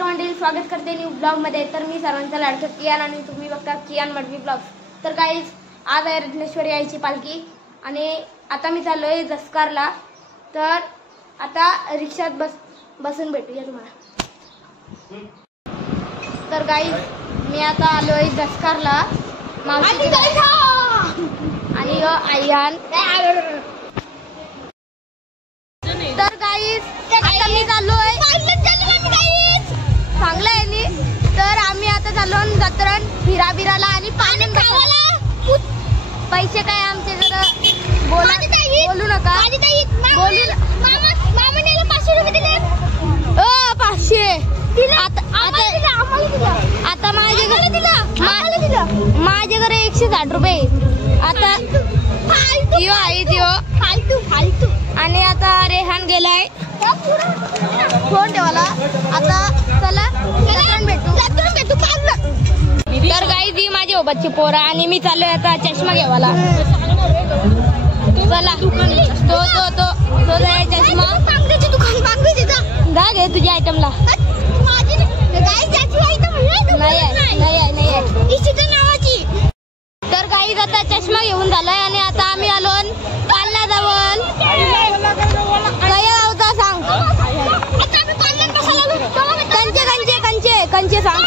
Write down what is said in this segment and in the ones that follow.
मित्रमंडळी, स्वागत करते न्यू ब्लॉग मध्ये। तर मी सर्वांचा लाडका कियान आणि तुम्ही बघता कियान मडवी ब्लॉग्स। तर गाईज, आज आहे रत्नेश्वरी आईची पालखी आणि आता मी चाललोय जसकारला। तर आता रिक्षात बसून भेटूया तुम्हाला। तर गाईज, मी आता आलोय जसकारला मावशीच्या आणि आयान। तर गाईज, आता मी चाललोय चांगलं आहे नी। तर आम्ही आता चाललो जत्रण फिराबिराला आणि पाणी खावाला। पैसे काय आमचे जरा बोलू नका। मामाने 500 रुपये दिले। 500 आता माझ्याकडे 160 रुपये। आता फालतू आणि आता रेहान गेलाय फोन ठेवायला। आता चला भेटू। तर गाईज, ही माझी सोबतची पोरं आणि मी चाललोय आता चष्मा घ्यावाला। चला तो जाय चष्मा जा घे तुझ्या आयटमला। नाही। तर गाईज, आता चष्मा घेऊन झालाय आणि आता आम्ही आलो पालण्याजवळ। गावचा सांग कंचे सांग।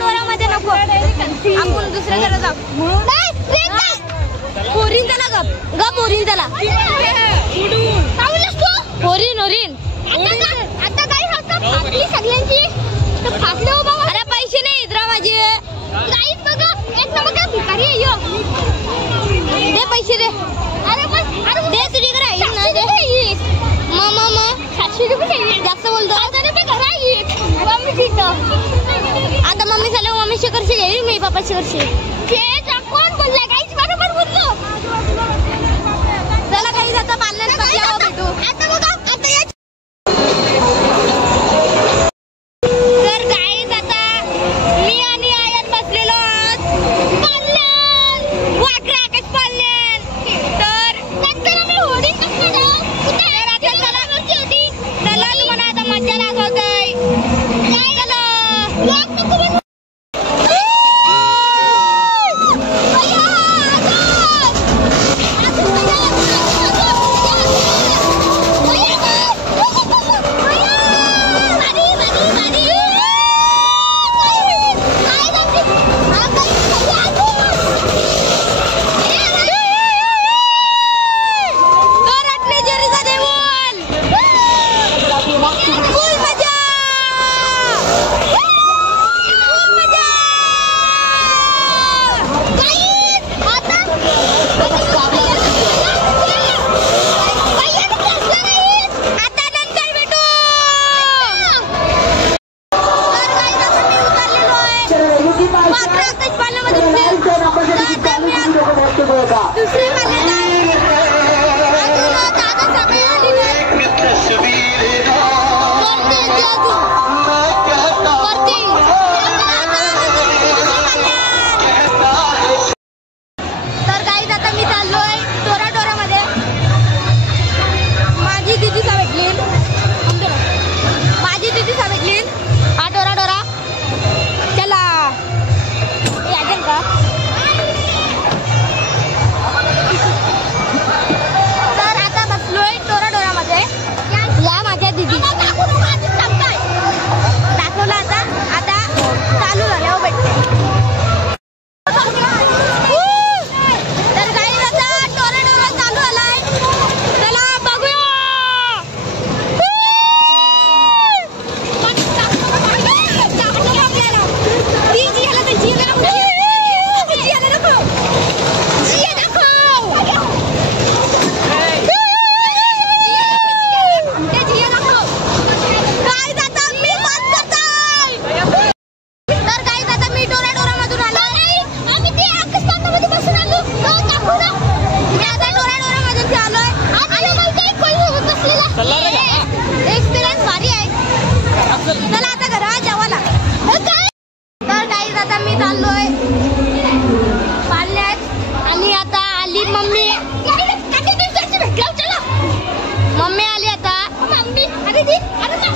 टोरा मध्ये नको, आपण दुसऱ्याकडे जाऊ। पोरीन चला ग पोरीन चला पोरीन आता काय फाटली सगळ्यांची फाटले हो बाबा। अरे पैसे नाही इधरा माझे। गाईस बघा, एक नंबर भिकारी आहे यो। दे पैसे दे। अरे दे तुझ्याकडे आहे ना, दे। मामा 700 रुपये जास्त बोलतो। आता मम्मी झालं, मम्मी शेकरशी घेईल मी पप्पा शेकरशी। कोण बोलला? गाईस बरोबर बोललो। चला गाईस, आता पालण्यात भेटू। आता बघा तर गाईस, आता मी आणि आयात बसलेलो पालण्यात वाकरा आकाश पालण्यात। तर आम्ही होडी चला तुम्हाला आता मजा दाखवतोय।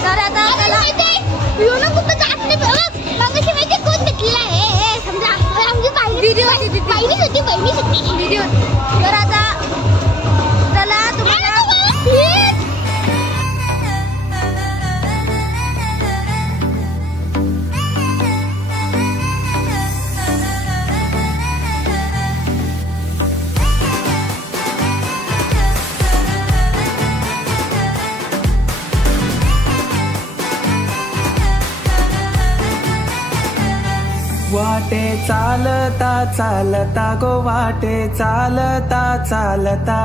तर आता आपल्याला व्हिडिओ तर आता चला तुम्हाला वाटे चालता चालता गो वाटे चालता चालता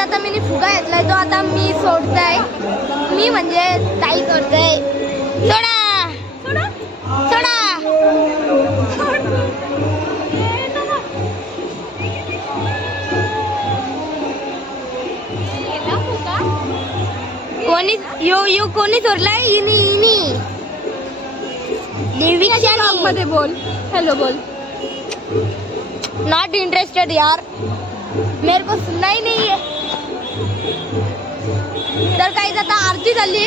आता मी फुगा घेतलाय तो आता मी सोडतोय मी म्हणजे ताई करतोय सोडा सोडा कोणी यो कोणी सोडलाय इनी देवीच्या मध्ये बोल हेलो बोल नॉट इंटरेस्टेड यार मेरे को सुनना ही नहीं है तर काही आता आरती झाली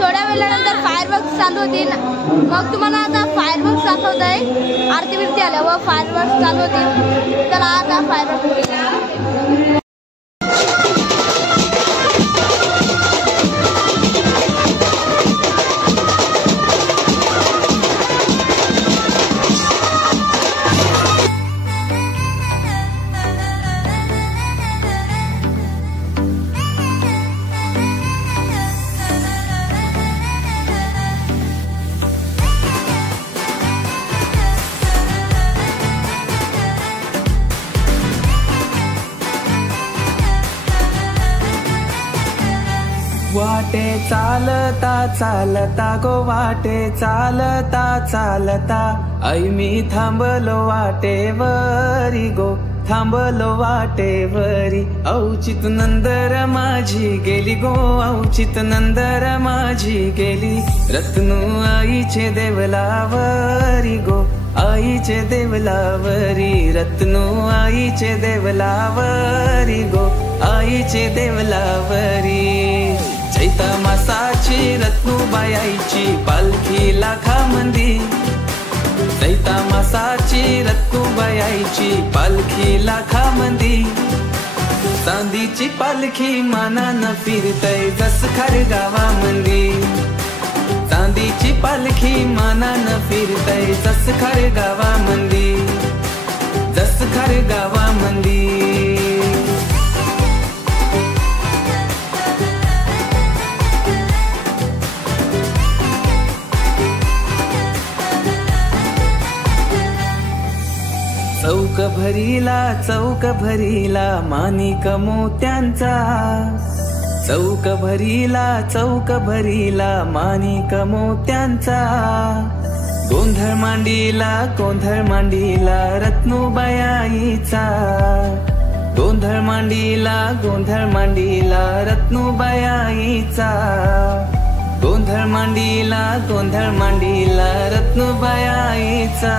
थोड्या वेळानंतर फायरवर्क्स चालू होतील मग तुम्हाला आता फायरवर्क्स दाखवत आहे आरती बिरती आल्यावर फायरवर्क्स चालू होतील तर आता फायरवर्क्स वाटे चालता चालता गो वाटे चालता चालता आई मी थांबलो वाटेवरी गो थांबलो वाटेवरी औचित नंदर माझी गेली गो औचित नंदर माझी गेली रत्नू आईचे देवलावरी गो आईचे देवलावरी रत्नू आईचे देवलावरी गो आईचे देवलावरी चैता मासाची रत्नूबाई आईची पालखी लाखामंदी चैता मासाची रत्नूबाई आईची पालखी लाखामंदी चांदीची पालखी मानानं फिरतय जस खर गावामंदी चांदीची पालखी मानानं फिरतय जस खर गावामंदी जस खर गावामंदी चौक भरीला माणिक मोत्यांचा चौक भरीला माणिक मोत्यांचा गोंधळ मांडीला रत्नूबाई आईचा गोंधळ मांडीला रत्नुबाईचा, गोंधळ मांडीला रत्नुबाईचा.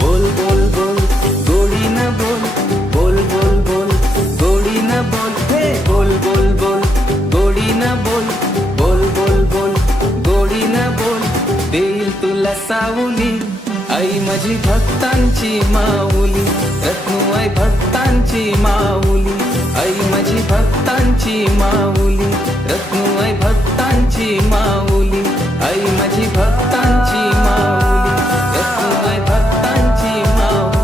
बोल बोल बोल गोडीनं बोल, बोल बोल बोल गोडीनं बोल, हे बोल बोल बोल गोडीनं बोल, बोल बोल बोल गोडीनं बोल. देईल तुला सावली आई माझी भक्तांची माऊली, रत्नू आई भक्तांची माऊली, आई माझी भक्तांची माऊली, रत्नू आई भक्तांची माऊली, आई माझी भक्तांची माऊली, रत्नू आई भक्तांची माऊली.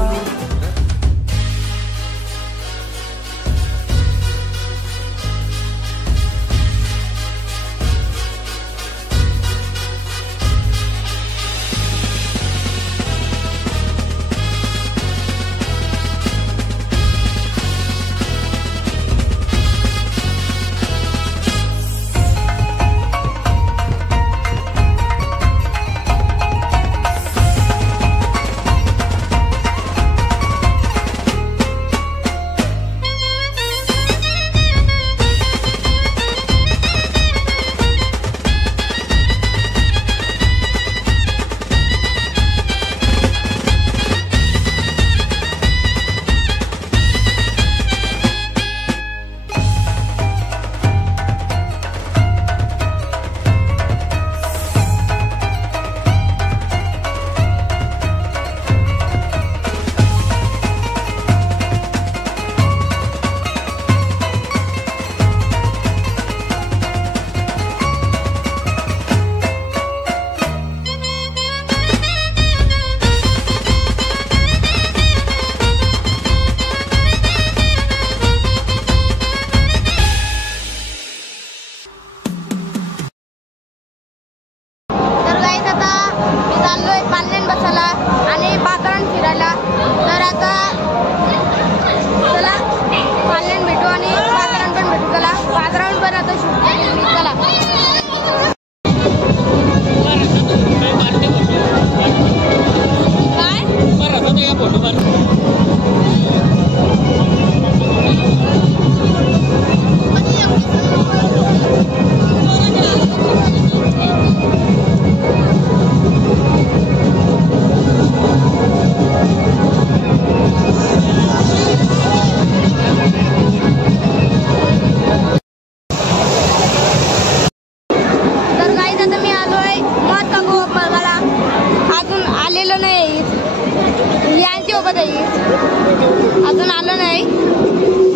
अजून आलं नाही,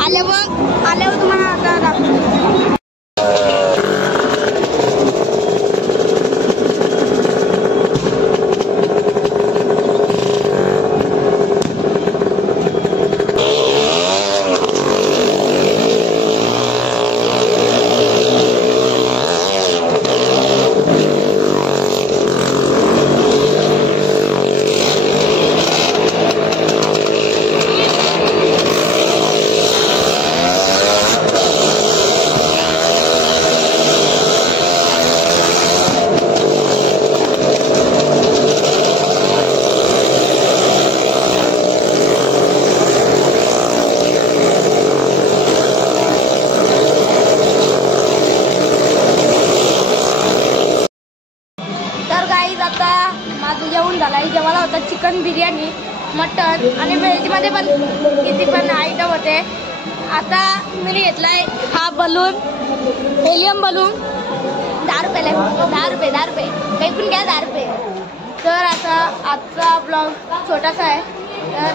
आल्यावर तुम्हाला आता दाखवतो. माझं जेवण झालं आहे. जेवायला होता चिकन बिर्याणी, मटन आणि व्हेजमध्ये पण किती पण आयटम होते. आता मी घेतलाय हा बलून, हेलियम बलून 10 रुपयाला, 10 रुपये काही पण घ्या 10 रुपये. तर आता आजचा ब्लॉग छोटासा आहे. तर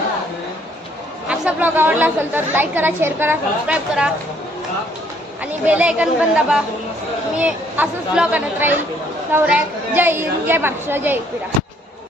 आजचा ब्लॉग आवडला असेल तर लाईक करा, शेअर करा, सबस्क्राईब करा आणि बेल आयकॉन पण दाबा. मी असंच ब्लॉग आणत राहील. जय हिंद, जय महाराष्ट्र, जय पिढा.